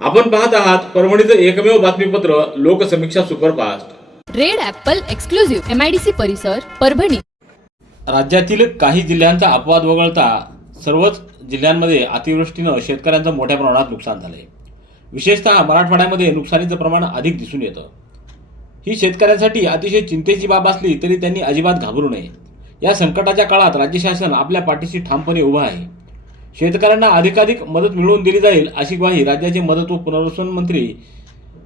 आपण पाहत आहात परभणीचं एकमेव बातमीपत्र Loksamiksha superfast. Red apple exclusive MIDC परिसर परभणी. राज्यातील काही जिल्ह्यांचा अपवाद वगळता सर्वच जिल्ह्यांमध्ये अतिवृष्टीनं शेतकऱ्यांचं मोठ्या प्रमाणात नुकसान झालंय. विशेषतः मराठवाड्यामध्ये नुकसानीचं प्रमाण अधिक दिसून येतं. ही शेतकऱ्यांसाठी अतिशय चिंतेची बाब असली तरी त्यांनी अजिबात घाबरू नये. या संकटाच्या काळात राज्य शासन आपल्या पाठीशी ठामपणे उभं आहे. शेतकऱ्यांना अधिकाधिक मदत मिळवून दिली जाईल अशी ग्वाही राज्याचे मदत व पुनर्वसन मंत्री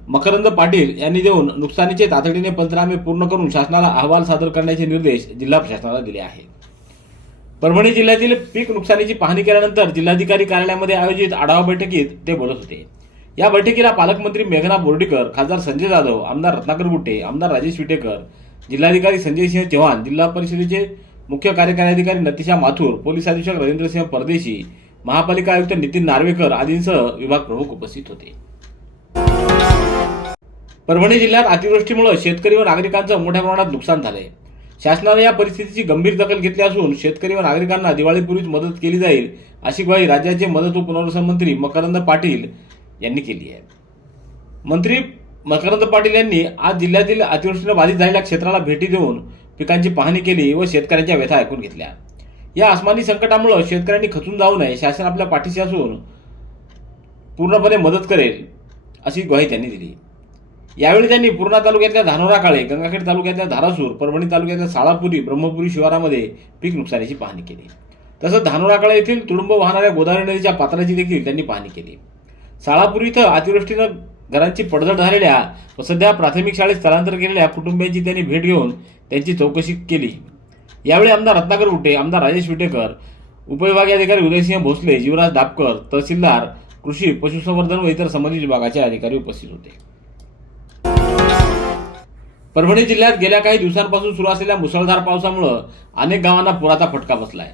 मकरंद पाटील यांनी देऊन नुकसानीचे तातडीने पंचनामे पूर्ण करून शासनाला अहवाल सादर करण्याचे निर्देश जिल्हा प्रशासनाला दिले आहेत. परभणी जिल्ह्यातील पीक नुकसानीची पाहणी केल्यानंतर जिल्हाधिकारी कार्यालयामध्ये आयोजित आढावा बैठकीत ते बोलत होते. या बैठकीला पालकमंत्री मेघना बोर्डीकर खासदार संजय जाधव आमदार रत्नाकर गुट्टे आमदार राजेश विटेकर जिल्हाधिकारी संजय सिंह चव्हाण जिल्हा परिषदेचे मुख्य कार्यकारी अधिकारी नतिशा माथुर पोलीस अधीक्षक रवींद्रसिंह परदेशी महापालिका आयुक्त नितीन नार्वेकर आदींसह विभाग प्रमुख उपस्थित होते. परभणी जिल्ह्यात अतिवृष्टीमुळे शेतकरी व नागरिकांचं मोठ्या प्रमाणात नुकसान झालंय. शासनाने या परिस्थितीची गंभीर दखल घेतली असून शेतकरी व नागरिकांना दिवाळीपूर्वीच मदत केली जाईल अशी ग्वाही राज्याचे मदत व पुनर्वसन मंत्री मकरंद पाटील यांनी केली आहे. मंत्री मकरंद पाटील यांनी आज जिल्ह्यातील अतिवृष्टीनं बाधित झालेल्या क्षेत्राला भेटी देऊन पिकांची पाहणी केली व शेतकऱ्यांच्या व्यथा ऐकून घेतल्या. या आसमानी संकटामुळे शेतकऱ्यांनी खचून जाऊ नये शासन आपल्या पाठीशी असून पूर्णपणे मदत करेल अशी ग्वाही त्यांनी दिली. यावेळी त्यांनी पूर्णा तालुक्यातल्या धानोरा काळे गंगाखेड तालुक्यातल्या धारासूर परभणी तालुक्यातल्या साळापुरी ब्रह्मपुरी शिवारामध्ये पीक नुकसानीची पाहणी केली. तसंच धानोरा काळे येथील तुडुंब वाहणाऱ्या गोदावरी नदीच्या पात्राची देखील त्यांनी पाहणी केली. साळापूर इथं अतिवृष्टीनं घरांची पडझड झालेल्या व सध्या प्राथमिक शाळेत स्थलांतर केलेल्या कुटुंबियांची त्यांनी भेट घेऊन त्यांची चौकशी केली. यावेळी आमदार रत्नाकर उठे आमदार राजेश विटेकर उपविभागीय अधिकारी उदयसिंह भोसले जीवराज दापकर तहसीलदार कृषी पशुसंवर्धन व इतर संबंधित विभागाचे अधिकारी उपस्थित होते. परभणी जिल्ह्यात गेल्या काही दिवसांपासून सुरू असलेल्या मुसळधार पावसामुळं अनेक गावांना पुराचा फटका बसलाय.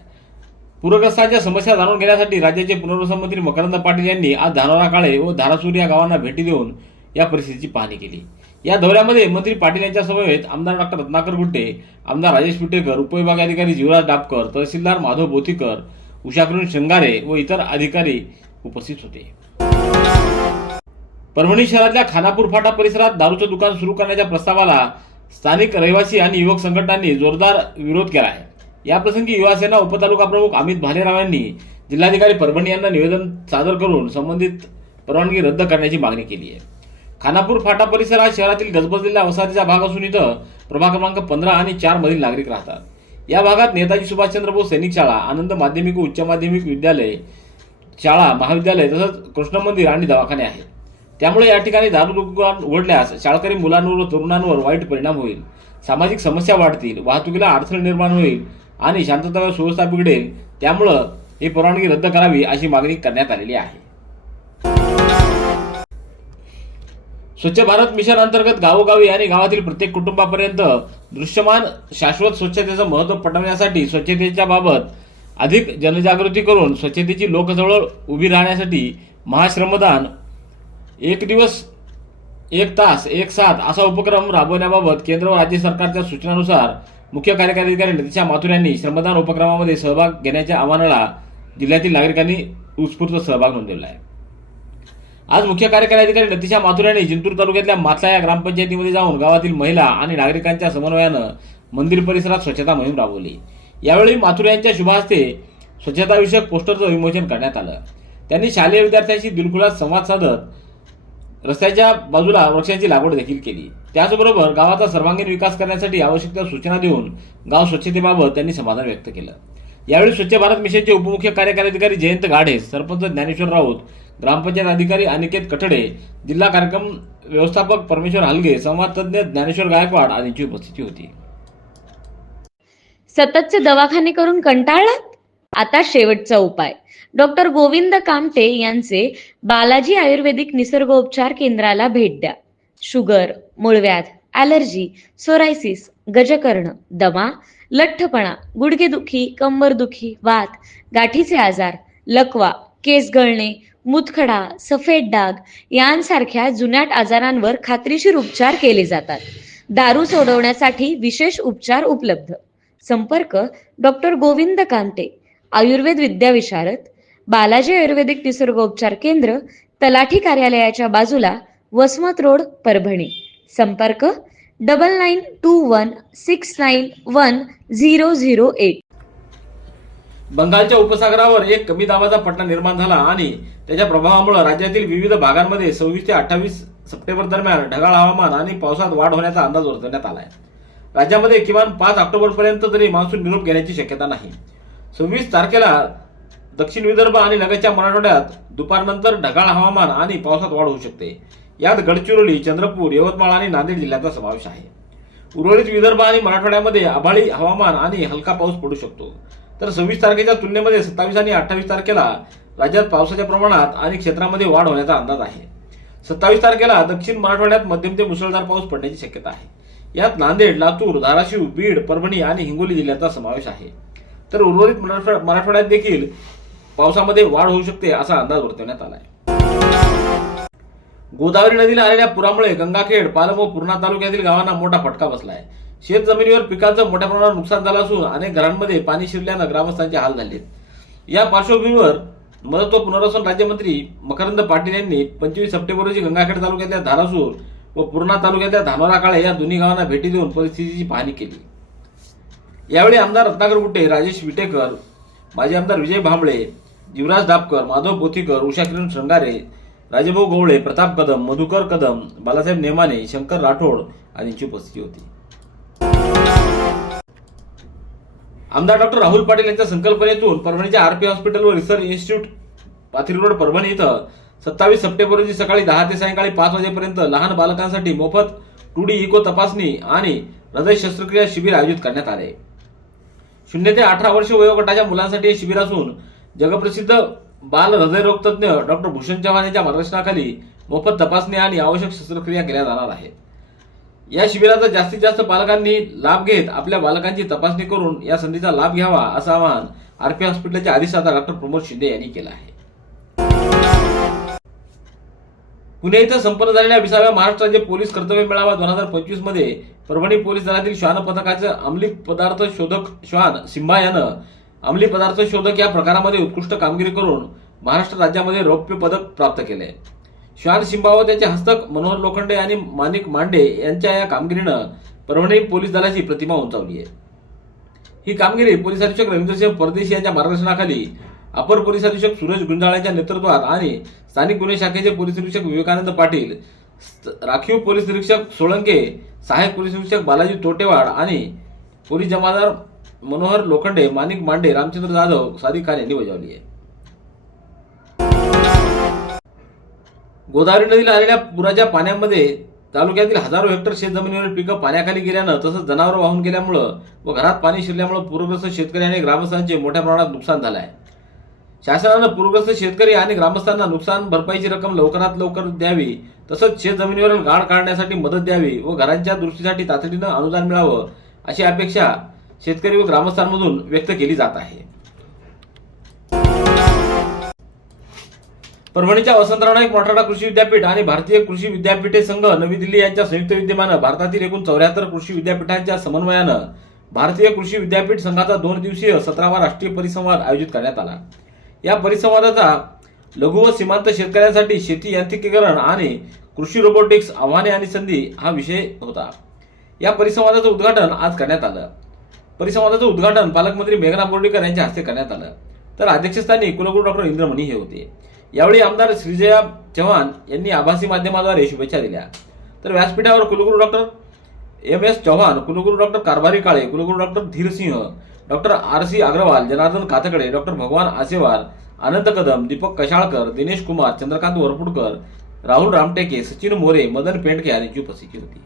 पूरग्रस्तांच्या समस्या जाणून घेण्यासाठी राज्याचे पुनर्वसन मंत्री मकरंद पाटील यांनी आज धानोरा काळे व धारासूर या गावांना भेटी देऊन या परिस्थितीची पाहणी केली. या दौऱ्यामध्ये मंत्री पाटील यांच्या समवेत आमदार डॉक्टर रत्नाकर गुट्टे आमदार राजेश पिटेकर उपविभाग अधिकारी जीवराज डापकर तहसीलदार माधव बोथीकर उषाकृष्ण शंगारे व इतर अधिकारी उपस्थित होते. परभणी शहरातल्या खानापूर फाटा परिसरात दारूचं दुकान सुरू करण्याच्या प्रस्तावाला स्थानिक रहिवासी आणि युवक संघटनांनी जोरदार विरोध केला आहे. याप्रसंगी युवासेना उपतालुका प्रमुख अमित भालेराव यांनी जिल्हाधिकारी परभणी यांना निवेदन सादर करून संबंधित परवानगी रद्द करण्याची मागणी केली आहे. खानापूर फाटा परिसर हा शहरातील गजबजलेल्या वसाहतीचा भाग असून इथं प्रभाग क्रमांक पंधरा आणि चार मधील नागरिक राहतात. या भागात नेताजी सुभाषचंद्र बोस सैनिक शाळा आनंद माध्यमिक व उच्च माध्यमिक विद्यालय शाळा महाविद्यालय तसंच कृष्ण मंदिर आणि दवाखाने आहेत. त्यामुळे या ठिकाणी दारू दुकान उघडल्यास शाळकरी मुलांवर व तरुणांवर वाईट परिणाम होईल. सामाजिक समस्या वाढतील वाहतुकीला अडथळे निर्माण होईल आणि शांतता व सुव्यवस्था बिघडेल. त्यामुळं ही परवानगी रद्द करावी अशी मागणी करण्यात आलेली आहे. स्वच्छ भारत मिशन अंतर्गत गावोगावी आणि गावातील प्रत्येक कुटुंबापर्यंत दृश्यमान शाश्वत स्वच्छतेचं महत्त्व पटवण्यासाठी स्वच्छतेच्या बाबत अधिक जनजागृती करून स्वच्छतेची लोकजवळ उभी राहण्यासाठी महाश्रमदान एक दिवस एक तास एक साथ असा उपक्रम राबवण्याबाबत केंद्र व राज्य सरकारच्या सूचनानुसार मुख्य कार्यकारी अधिकारी नितीशा माथुर यांनी श्रमदान उपक्रमामध्ये सहभाग घेण्याच्या आव्हानाला जिल्ह्यातील नागरिकांनी उत्स्फूर्त सहभाग नोंदवला आहे. आज मुख्य कार्यकारी अधिकारी नतिशा माथुर यांनी जिंतूर तालुक्यातल्या माथला या ग्रामपंचायतीमध्ये जाऊन गावातील महिला आणि नागरिकांच्या समन्वयानं मंदिर परिसरात स्वच्छता मोहीम राबवली. यावेळी माथुर यांच्या शुभहस्ते स्वच्छताविषयक पोस्टरचं विमोचन करण्यात आलं. त्यांनी शालेय विद्यार्थ्यांशी दिलखुलास संवाद साधत रस्त्याच्या बाजूला वृक्षांची लागवड देखील केली. त्याचबरोबर गावाचा सर्वांगीण विकास करण्यासाठी आवश्यक त्या सूचना देऊन गाव स्वच्छतेबाबत त्यांनी समाधान व्यक्त केलं. यावेळी स्वच्छ भारत मिशनचे उपमुख्य कार्यकारी अधिकारी जयंत गाढे सरपंच ज्ञानेश्वर राऊत ग्रामपंचायत अधिकारी अनिकेत कठडे जिल्हा कार्यक्रम व्यवस्थापक परमेश्वर हलगे संवादतज्ञ ज्ञानेश्वर गायकवाड आदींची उपस्थिती होती. सततचे दवाखाने करून कंटाळलात? आता शेवटचा उपाय. डॉक्टर गोविंद कामटे यांचे बालाजी आयुर्वेदिक निसर्गोपचार केंद्राला भेट द्या. शुगर मूळव्याध ॲलर्जी सोरायसिस गजकर्ण दमा लठ्ठपणा गुडघेदुखी कंबरदुखी वात गाठीचे आजार लकवा केस गळणे मुतखडा सफेद डाग यांसारख्या जुनाट आजारांवर खात्रीशीर उपचार केले जातात. दारू सोडवण्यासाठी विशेष उपचार उपलब्ध. संपर्क डॉक्टर गोविंद कांते आयुर्वेद विद्याविशारद बालाजी आयुर्वेदिक निसर्गोपचार केंद्र तलाठी कार्यालयाच्या बाजूला वसमत रोड परभणी. संपर्क double nine two one six nine one zero zero eight. बंगालच्या उपसागरावर एक कमी दाबाचा पट्टा निर्माण झाला आणि त्याच्या प्रभावामुळे राज्यातील विविध भागांमध्ये सव्वीस ते अठ्ठावीस सप्टेंबर दरम्यान ढगाळ हवामान आणि पावसात वाढ होण्याचा अंदाज वर्तवण्यात आला आहे राज्यामध्ये किमान पाच ऑक्टोबरपर्यंत तरी मान्सून निरोप घेण्याची शक्यता नाही. सव्वीस तारखेला दक्षिण विदर्भ आणि लगतच्या मराठवाड्यात दुपारनंतर ढगाळ हवामान आणि पावसात वाढ होऊ शकते. यात गडचिरोली चंद्रपूर यवतमाळ आणि नांदेड जिल्ह्याचा समावेश आहे. उर्वरित विदर्भ आणि मराठवाड्यामध्ये आभाळी हवामान आणि हलका पाऊस पडू शकतो. तर सव्वीस तारखेच्या तुलनेमध्ये सत्तावीस आणि अठ्ठावीस तारखेला राज्यात पावसाच्या प्रमाणात आणि क्षेत्रामध्ये वाढ होण्याचा अंदाज आहे. सत्तावीस तारखेला दक्षिण मराठवाड्यात मध्यम ते मुसळधार पाऊस पडण्याची शक्यता आहे. यात नांदेड लातूर धाराशिव बीड परभणी आणि हिंगोली जिल्ह्याचा समावेश आहे. तर उर्वरित मराठवाड्यात देखील पावसामध्ये वाढ होऊ शकते असा अंदाज वर्तवण्यात आला आहे गोदावरी नदीला आलेल्या पुरामुळे गंगाखेड पालम व पूर्णा तालुक्यातील गावांना मोठा फटका बसलाय. शेत जमिनीवर पिकांचं मोठ्या प्रमाणावर नुकसान झालं असून अनेक घरांमध्ये पाणी शिरल्यानं ग्रामस्थांचे हाल झाले या पार्श्वभूमीवर मदत व पुनर्वसन राज्यमंत्री मकरंद पाटील यांनी पंचवीस सप्टेंबर रोजी गंगाखेड तालुक्यातल्या धारासूर व पूर्णा तालुक्यातल्या धानोरा काळे या दोन्ही गावांना भेटी देऊन परिस्थितीची पाहणी केली. यावेळी आमदार रत्नाकर गुट्टे राजेश विटेकर माजी आमदार विजय भांबळे युवराज दापकर माधव पोथीकर उषा किरण श्रंगारे राजेभाऊ गवळे प्रताप कदम मधुकर कदम बालासाहेब नेमाने शंकर राठोड आदींची उपस्थिती होती. आमदार डॉक्टर राहुल पाटील यांच्या संकल्पनेतून परभणीच्या आरपी हॉस्पिटल व research institute Pathri road Parbhani इथं सत्तावीस सप्टेंबर रोजी सकाळी दहा ते सायंकाळी पाच वाजेपर्यंत लहान बालकांसाठी मोफत टू डी इको तपासणी आणि हृदय शस्त्रक्रिया शिबिर आयोजित करण्यात आले. शून्य ते अठरा वर्ष वयोगटाच्या मुलांसाठी हे शिबिर असून जगप्रसिद्ध बाल हृदयरोगतज्ञ डॉक्टर भूषण चव्हाण यांच्या मार्गदर्शनाखाली मोफत तपासणी आणि आवश्यक शस्त्रक्रिया केल्या जाणार आहेत. या शिबिराचा जास्तीत जास्त पालकांनी लाभ घेत आपल्या बालकांची तपासणी करून या संधीचा लाभ घ्यावा असं आवाहन आरपी हॉस्पिटलचे अधिष्ठाता डॉक्टर प्रमोद शिंदे यांनी केलं आहे. पुणे इथं संपन्न झालेल्या विसाव्या महाराष्ट्र राज्य पोलीस कर्तव्य मेळावा दोन हजार पंचवीसमध्ये परभणी पोलीस दलातील श्वान पथकाचं अंमली पदार्थ शोधक श्वान सिम्बा यानं अंमली पदार्थ शोधक या प्रकारामध्ये उत्कृष्ट कामगिरी करून महाराष्ट्र राज्यामध्ये रौप्य पदक प्राप्त केले श्वान शिंबावत यांचे हस्तक मनोहर लोखंडे आणि माणिक मांडे यांच्या या कामगिरीनं परभणी पोलीस दलाची प्रतिमा उंचावली आहे. ही कामगिरी पोलीस अधीक्षक रवींद्रसिंह परदेशी यांच्या मार्गदर्शनाखाली अपर पोलीस अधीक्षक सुरेश गुंजाळ यांच्या नेतृत्वात आणि स्थानिक गुन्हे शाखेचे पोलीस निरीक्षक विवेकानंद पाटील राखीव पोलीस निरीक्षक सोळंके सहाय्यक पोलीस निरीक्षक बालाजी तोटेवाड आणि पोलीस जमादार मनोहर लोखंडे माणिक मांडे रामचंद्र जाधव सादिक खान यांनी बजावली आहे. गोदावरी नदीला आलेल्या पुराच्या पाण्यामध्ये तालुक्यातील हजारो हेक्टर शेतजमिनीवर पिकं पाण्याखाली गेल्यानं तसंच जनावरं वाहून गेल्यामुळं व घरात पाणी शिरल्यामुळं पूरग्रस्त शेतकरी आणि ग्रामस्थांचे मोठ्या प्रमाणात नुकसान झालं आहे. शासनानं पूरग्रस्त शेतकरी आणि ग्रामस्थांना नुकसान भरपाईची रक्कम लवकरात लवकर द्यावी तसंच शेतजमिनीवरील गाळ काढण्यासाठी मदत द्यावी व घरांच्या दृष्टीसाठी तातडीनं अनुदान मिळावं अशी अपेक्षा शेतकरी व ग्रामस्थांमधून व्यक्त केली जात आहे. परभणीच्या वसंतराव नाईक मोठाडा कृषी विद्यापीठ आणि भारतीय कृषी विद्यापीठे संघ नवी दिल्ली यांच्या संयुक्त विद्यमानं भारतातील एकूण चौऱ्याहत्तर कृषी विद्यापीठांच्या समन्वयानं भारतीय कृषी विद्यापीठ संघाचा दोन दिवसीय सतरावा राष्ट्रीय परिसंवाद आयोजित करण्यात आला. या परिसंवादाचा लघु व सीमांत शेतकऱ्यांसाठी शेती यांत्रिकीकरण आणि कृषी रोबोटिक्स आव्हाने आणि संधी हा विषय होता. या परिसंवादाचं उद्घाटन आज करण्यात आलं. परिसंवादाचं उद्घाटन पालकमंत्री मेघना बोर्डीकर यांच्या हस्ते करण्यात आलं. तर अध्यक्षस्थानी कुलगुरू डॉक्टर इंद्रमणी हे होते. यावेळी आमदार श्रीजया चव्हाण यांनी आभासी माध्यमाद्वारे शुभेच्छा दिल्या. तर व्यासपीठावर कुलगुरू डॉक्टर एम एस चव्हाण कुलगुरू डॉक्टर कारभारी काळे कुलगुरू doctor Dhirsingh doctor R C Agrawal Janardan Katkade doctor Bhagwan Asewar Anand Kadam Deepak Kashalkar Dinesh Kumar Chandrakant Varpudkar Rahul Ramteke Sachin More Madan Pendke यांची उपस्थिती होती.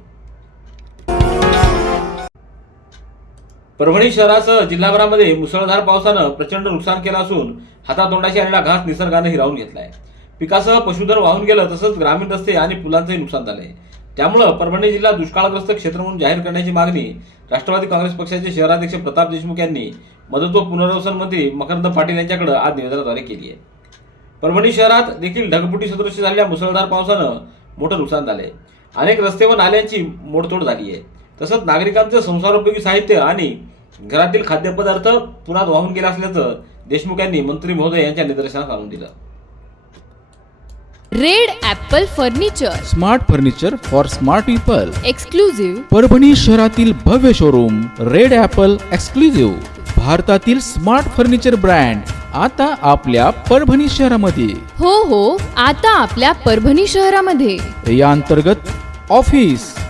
परभणी शहरासह जिल्हाभरामध्ये मुसळधार पावसानं प्रचंड नुकसान केलं असून हातातोंडाशी आलेला घास निसर्गानं हिरावून घेतलाय. पिकासह पशुधन वाहून गेलं तसंच ग्रामीण रस्ते आणि पुलांचंही नुकसान झालंय. त्यामुळं परभणी जिल्हा दुष्काळग्रस्त क्षेत्र म्हणून जाहीर करण्याची मागणी राष्ट्रवादी काँग्रेस पक्षाचे शहराध्यक्ष प्रताप देशमुख यांनी मदत व पुनर्वसन मंत्री मकरंद पाटील यांच्याकडे आज निवेदनाद्वारे केली आहे. परभणी शहरात देखील ढगपुटी सदृश झालेल्या मुसळधार पावसानं मोठं नुकसान झालंय. अनेक रस्ते व नाल्यांची मोडतोड झाली आहे. तसंच नागरिकांचं संसारोपयोगी साहित्य आणि घरातील खाद्यपदार्थ पुरात वाहून गेले असल्याचं देशमुख यांनी मंत्री महोदय यांच्या निदर्शनास आणून दिलं. Red apple furniture. Smart furniture for smart people. Exclusive Parbhani शहरातील भव्य शोरूम रेड ॲपल एक्सक्लुझिव्ह. भारतातील स्मार्ट फर्निचर ब्रँड आता आपल्या परभणी शहरामध्ये. हो हो आता आपल्या परभणी शहरामध्ये. या अंतर्गत ऑफिस.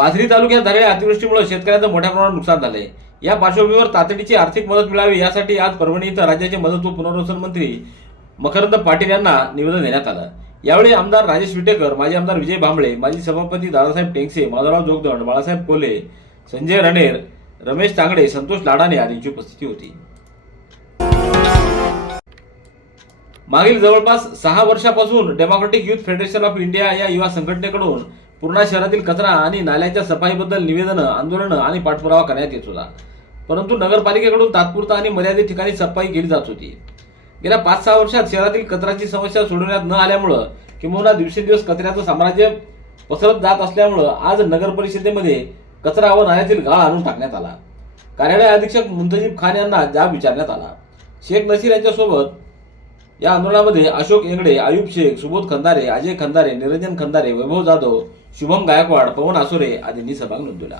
पाथरी तालुक्यात झालेल्या अतिवृष्टीमुळे शेतकऱ्यांचं मोठ्या प्रमाणात नुकसान झालंय. या पार्श्वभूमीवर तातडीची आर्थिक मदत मिळावी यासाठी आज परभणी इथं राज्याचे मदत व पुनर्वसन मंत्री मकरंद पाटील यांना निवेदन देण्यात आलं. यावेळी आमदार राजेश विटेकर माजी आमदार विजय भांबळे माजी सभापती दादासाहेब टेंगसे माधवराव जोगदंड बाळासाहेब कोले संजय रणेर रमेश तांगडे संतोष लाडाने आदींची उपस्थिती होती. मागील जवळपास सहा वर्षापासून democratic youth federation of India या युवा संघटनेकडून पूर्णा शहरातील कचरा आणि नाल्यांच्या सफाईबद्दल निवेदनं आंदोलनं आणि पाठपुरावा करण्यात येत होता. परंतु नगरपालिकेकडून तात्पुरता आणि मर्यादित ठिकाणी सफाई केली जात होती. गेल्या पाच सहा वर्षात शहरातील कचऱ्याची समस्या सोडवण्यात न आल्यामुळं किंवा दिवसेंदिवस कचऱ्याचं साम्राज्य पसरत जात असल्यामुळं आज नगर परिषदेमध्ये कचरा व नाल्यातील गाळ आणून टाकण्यात आला. कार्यालय अधीक्षक मुंतजीब खान यांना जाब विचारण्यात आला. शेख नसीर यांच्यासोबत या आंदोलनामध्ये अशोक एंगडे आयुब शेख सुबोध खंदारे अजय खंदारे निरंजन खंदारे वैभव जाधव शुभम गायकवाड पवन आसुरे आदींनी सहभाग नोंदवला.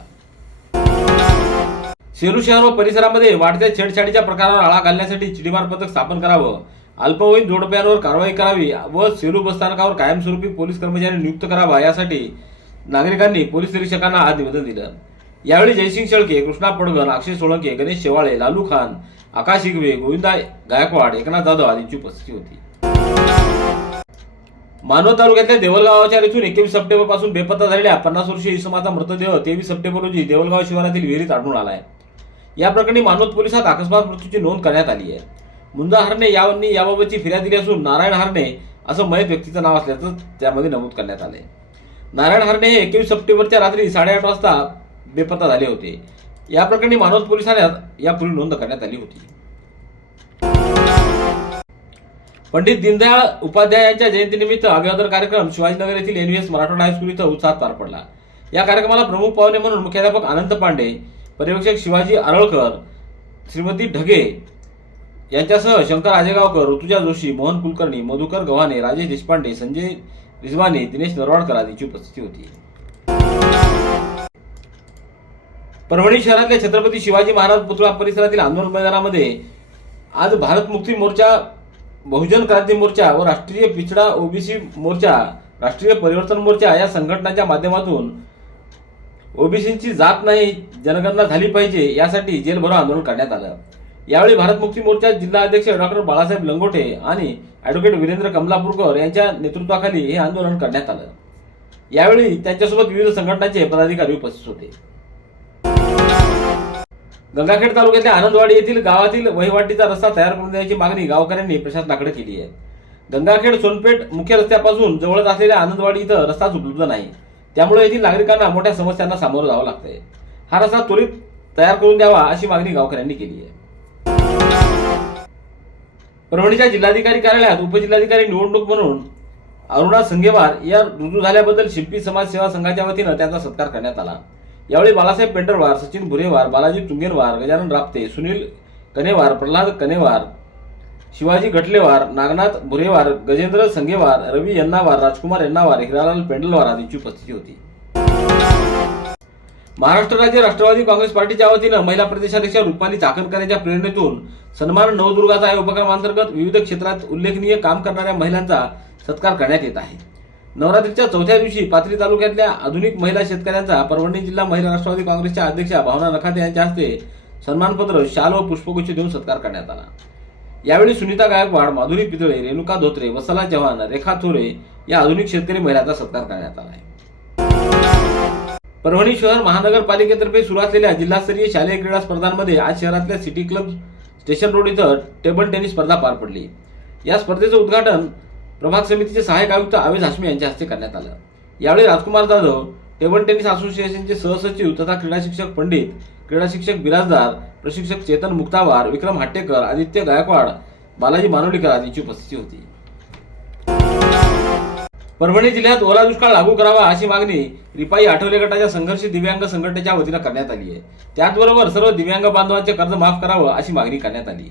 सेलू शहर व परिसरामध्ये वाढत्या छेडछाडीच्या प्रकारावर आळा घालण्यासाठी चिडीमार पथक स्थापन करावं. अल्पवयीन जोडप्यांवर कारवाई करावी व सेलू बसस्थानकावर कायमस्वरूपी पोलीस कर्मचारी नियुक्त करावा यासाठी नागरिकांनी पोलीस निरीक्षकांना आज निवेदन दिलं. यावेळी जयसिंग शेळके कृष्णा पडगण अक्षय सोळंके गणेश शेवाळे लालू खान आकाश इगवे गोविंदा गायकवाड एकनाथ जाधव आदींची उपस्थिती होती. मानव तालुक्यातल्या देवलगावाच्या इथून एकवीस सप्टेंबरपासून बेपत्ता झालेल्या पन्नास वर्षीय इसमाचा मृतदेह तेवीस सप्टेंबर रोजी देवलगाव शिवारातील विहिरीत आढळून आलाय. या प्रकरणी मानवत पोलिसात अकस्मात मृत्यूची नोंद करण्यात आली आहे. मुंजा हरणे यांनी याबाबतची फिर्याद दिली असून नारायण हरणे असं मयत व्यक्तीचं नाव असल्याचं त्यामध्ये नमूद करण्यात आलंय. नारायण हरणे हे एकवीस सप्टेंबरच्या रात्री साडेआठ वाजता बेपत्ता झाले होते. या प्रकरणी मानवत पोलीस ठाण्यात यापूर्वी नोंद करण्यात आली होती. पंडित दीनदयाळ उपाध्याय यांच्या जयंतीनिमित्त अभिवादन कार्यक्रम शिवाजीनगर येथील एनव्हीएस मराठवाडा हायस्कूल इथं उत्साहात पार पडला. या कार्यक्रमाला प्रमुख पाहुणे म्हणून मुख्याध्यापक आनंद पांडे पर्यवेक्षक शिवाजी आरळकर श्रीमती ढगे यांच्यासह शंकर आजेगावकर ऋतुजा जोशी मोहन कुलकर्णी मधुकर गव्हाणे राजेश देशपांडे संजय रिजवाने दिनेश नरवाडकर आदींची उपस्थिती होती. परभणी शहरातल्या छत्रपती शिवाजी महाराज पुतळा परिसरातील आंदोलन मैदानामध्ये आज भारत मुक्ती मोर्चा बहुजन क्रांती मोर्चा व राष्ट्रीय पिछडा ओबीसी मोर्चा राष्ट्रीय परिवर्तन मोर्चा या संघटनाच्या माध्यमातून ओबीसींची जात नाही जनगणना झाली पाहिजे यासाठी जेलभरो आंदोलन करण्यात आलं. यावेळी भारत मुक्ती मोर्चा जिल्हा अध्यक्ष डॉक्टर बाळासाहेब लंगोटे आणि ॲडव्होकेट वीरेंद्र कमलापूरकर यांच्या नेतृत्वाखाली हे आंदोलन करण्यात आलं. यावेळी त्यांच्यासोबत विविध संघटनांचे पदाधिकारी उपस्थित होते. गंगाखेड तालुक्यातल्या आनंदवाडी येथील गावातील वहिवाटीचा रस्ता तयार करून देण्याची मागणी गावकऱ्यांनी प्रशासनाकडे केली आहे. गंगाखेड सोनपेठ मुख्य रस्त्यापासून जवळच असलेल्या आनंदवाडी इथं रस्ताच उपलब्ध नाही. त्यामुळे येथील नागरिकांना मोठ्या समस्यांना सामोरं जावं लागतंय. हा रस्ता त्वरित तयार करून द्यावा अशी मागणी गावकऱ्यांनी केली आहे. परभणीच्या जिल्हाधिकारी कार्यालयात उपजिल्हाधिकारी निवडणूक म्हणून अरुणा संगेवार या रुजू झाल्याबद्दल शिल्पी समाज सेवा संघाच्या वतीनं त्यांचा सत्कार करण्यात आला. यावेळी बालासाहेब पेंडरवार सचिन भुरेवार बालाजी चुंगेनवार गजानन राप्ते सुनील कनेवार प्रल्हाद कनेवार शिवाजी गटलेवार नागनाथ भुरेवार गजेंद्र संगेवार रवी यन्नावार राजकुमार यन्नावार हिरालाल पेंडलवार आदींची उपस्थिती होती. महाराष्ट्र राज्य राष्ट्रवादी काँग्रेस पार्टीच्या वतीनं महिला प्रदेशाध्यक्ष रुपाली चाकणकर यांच्या प्रेरणेतून सन्मान नवदुर्गाचा या उपक्रमांतर्गत विविध क्षेत्रात उल्लेखनीय काम करणाऱ्या महिलांचा सत्कार करण्यात येत आहे. नवरात्रीच्या चौथ्या दिवशी पाथरी तालुक्यातल्या आधुनिक महिला शेतकऱ्यांचा परभणी जिल्हा महिला राष्ट्रवादी काँग्रेसच्या अध्यक्षा भावना नखाते यांच्या हस्ते सन्मानपत्र शाल व पुष्पगुच्छ देऊन सत्कार करण्यात आला. यावेळी सुनीता गायकवाड माधुरी पितळे रेणुका धोत्रे वसला चव्हाण रेखा थोरे या आधुनिक शेतकरी महिलांचा सत्कार करण्यात आला आहे. परभणी शहर महानगरपालिकेतर्फे सुरू असलेल्या जिल्हास्तरीय शालेय क्रीडा स्पर्धांमध्ये आज शहरातल्या सिटी क्लब स्टेशन रोड इथं टेबल टेनिस स्पर्धा पार पडली. या स्पर्धेचं उद्घाटन प्रभाग समितीचे सहाय्यक आयुक्त आवेज हाशमी यांच्या हस्ते करण्यात आलं. यावेळी राजकुमार जाधव टेबल टेनिस असोसिएशनचे सहसचिव तथा क्रीडा शिक्षक पंडित क्रीडा शिक्षक बिराजदार प्रशिक्षक चेतन मुक्तावार विक्रम हाटेकर आदित्य गायकवाड बालाजी मानवलीकर आदींची उपस्थिती होती. परभणी जिल्ह्यात ओला दुष्काळ लागू करावा अशी मागणी रिपाई आठवले गटाच्या संघर्ष दिव्यांग संघटनेच्या वतीनं करण्यात आली आहे. त्याचबरोबर सर्व दिव्यांग बांधवांचे कर्ज माफ करावं अशी मागणी करण्यात आली.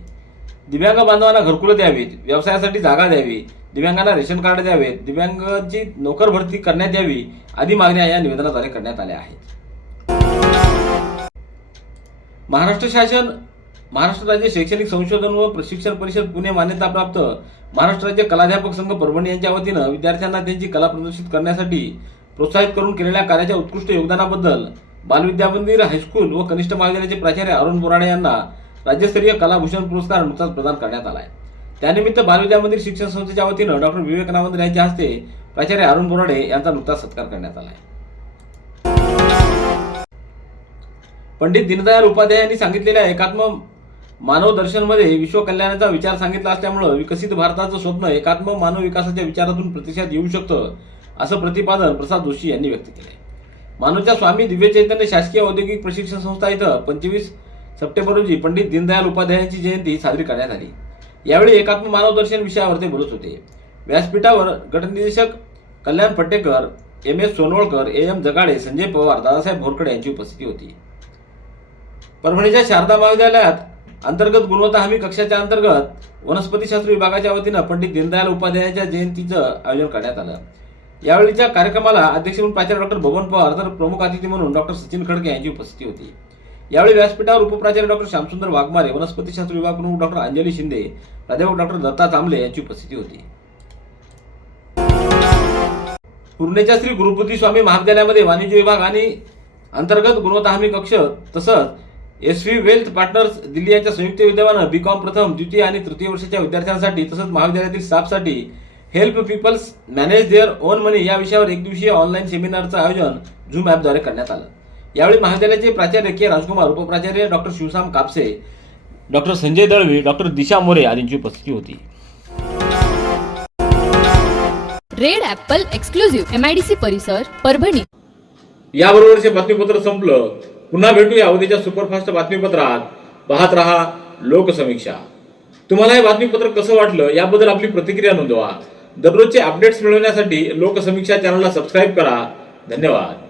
दिव्यांग बांधवांना घरकुलं द्यावीत व्यवसायासाठी जागा द्यावी दिव्यांगांना रेशन कार्ड द्यावेत दिव्यांगांची नोकर भरती करण्यात यावी आदी मागण्या या निवेदनाद्वारे करण्यात आल्या आहेत. महाराष्ट्र शासन महाराष्ट्र राज्य शैक्षणिक संशोधन व प्रशिक्षण परिषद पुणे मान्यताप्राप्त महाराष्ट्र राज्य कलाध्यापक संघ परभणी यांच्या वतीनं विद्यार्थ्यांना त्यांची कला प्रदर्शित करण्यासाठी प्रोत्साहित करून केलेल्या कार्याच्या उत्कृष्ट योगदानाबद्दल बालविद्यामंदिर हायस्कूल व कनिष्ठ महाविद्यालयाचे प्राचार्य अरुण बोराडे यांना राज्यस्तरीय कलाभूषण पुरस्कार नुकताच प्रदान करण्यात आला आहे त्यानिमित्त बालविद्या मंदिर शिक्षण संस्थेच्या वतीनं डॉक्टर विवेक नावंद्र यांच्या हस्ते प्राचार्य अरुण बोराडे यांचा नुकताच सत्कार करण्यात आला आहे पंडित दीनदयाल उपाध्याय यांनी सांगितलेल्या एकात्म मानव दर्शनमध्ये विश्वकल्याणाचा विचार सांगितला असल्यामुळं विकसित भारताचं स्वप्न एकात्म मानव विकासाच्या विचारातून प्रतिसाद येऊ शकतं असं प्रतिपादन प्रसाद जोशी यांनी व्यक्त केलंय. मानवच्या स्वामी दिव्य चैतन्य शासकीय औद्योगिक प्रशिक्षण संस्था इथं पंचवीस सप्टेंबर रोजी पंडित दीनदयाल उपाध्यायांची जयंती साजरी करण्यात आली. यावेळी एकात्म मानवदर्शन विषयावर ते बोलत होते. व्यासपीठावर गटनिदेशक Kalyan Pattekar M S Sonawalkar A M Jagade Sanjay Pawar Dadasaheb Bhorkade यांची उपस्थिती होती. परभणीच्या शारदा महाविद्यालयात अंतर्गत गुणवत्ता हमी कक्षाच्या अंतर्गत वनस्पतीशास्त्र विभागाच्या वतीनं पंडित दीनदयाल उपाध्यायांच्या जयंतीचं आयोजन करण्यात आलं. यावेळीच्या कार्यक्रमाला अध्यक्ष म्हणून प्राचार्य डॉक्टर बबन पवार तर प्रमुख अतिथी म्हणून डॉक्टर सचिन खडके यांची उपस्थिती होती. यावेळी व्यासपीठावर उपप्राचार्य डॉक्टर श्यामसुंदर वाघमारे वनस्पतीशास्त्र विभाग प्रमुख डॉक्टर अंजली शिंदे प्राध्यापक डॉक्टर दत्ता तांबले यांची उपस्थिती होती. पूर्णेच्या श्री गुरुपती स्वामी महाविद्यालयामध्ये वाणिज्य विभाग आणि अंतर्गत गुणवत्ता हमी कक्ष तसंच S V wealth partners Delhi यांच्या संयुक्त विद्यमानं बी कॉम प्रथम द्वितीय आणि तृतीय वर्षाच्या विद्यार्थ्यांसाठी तसंच महाविद्यालयातील स्टाफसाठी help peoples manage their own money या विषयावर एक दिवसीय ऑनलाईन सेमिनारचं आयोजन झूम ॲपद्वारे करण्यात आलं. यावेळी महाविद्यालयाचे प्राचार्य K Rajkumar उपप्राचार्य doctor Shivsham Kapse doctor Sanjay Dalvi doctor Disha More आदींची उपस्थिती होती. Red apple exclusive M I D C परिसर परभणी. याबरोबरचे बातमीपत्र संपलं. पुन्हा भेटूया उद्याच्या सुपरफास्ट बातमीपत्रात. पाहत रहा लोकसमीक्षा. तुम्हाला हे बातमीपत्र कसं वाटलं याबद्दल आपली प्रतिक्रिया नोंदवा. दररोजचे अपडेट्स मिळवण्यासाठी लोकसमीक्षा चॅनलला सबस्क्राईब करा. धन्यवाद.